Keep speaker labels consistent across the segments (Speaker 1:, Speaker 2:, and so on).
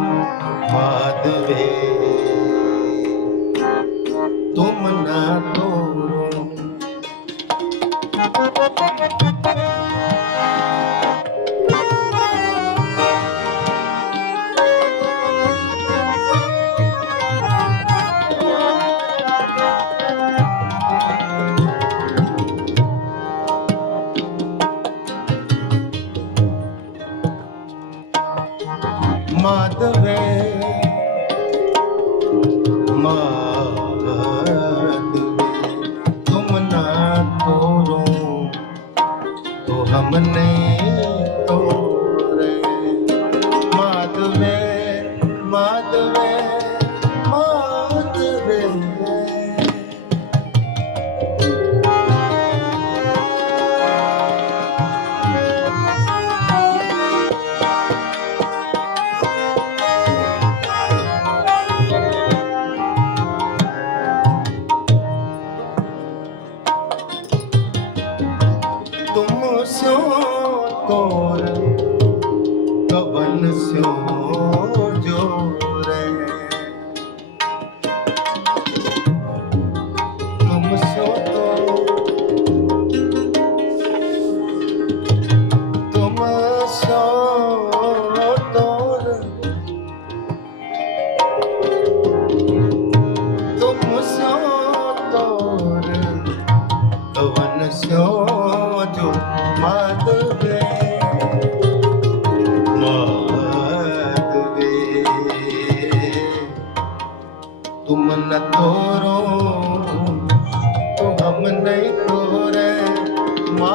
Speaker 1: माधवे कौर कवन स्यों तुम न तोरो तो हम नहीं तोरे मा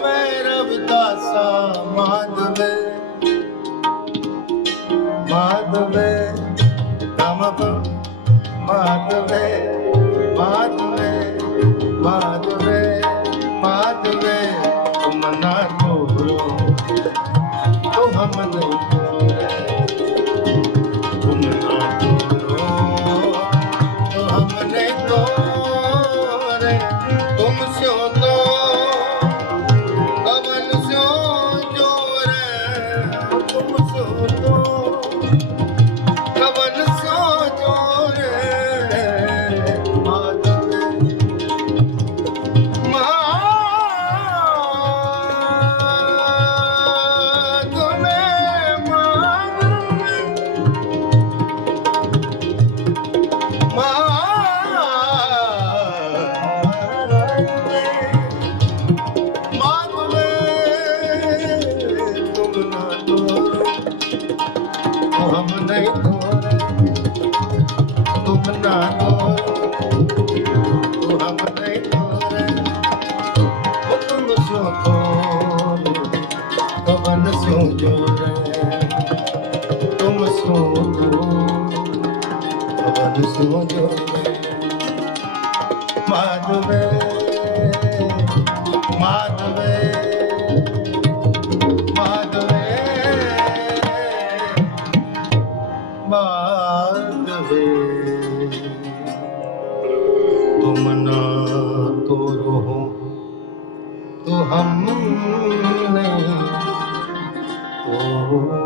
Speaker 1: ਮੈਂ ਰਵਦਾਸਾ ਮਾਦਵੇ ਮਾਦਵੇ ਕਮਪ ਮਾਦਵੇ ਮਾਦਵੇ ਮਾਦਵੇ ਮਾਦਵੇ ਤੁਮ ਨਾ ਕੋ ਤੋ ਹਮ ਨਹੀਂ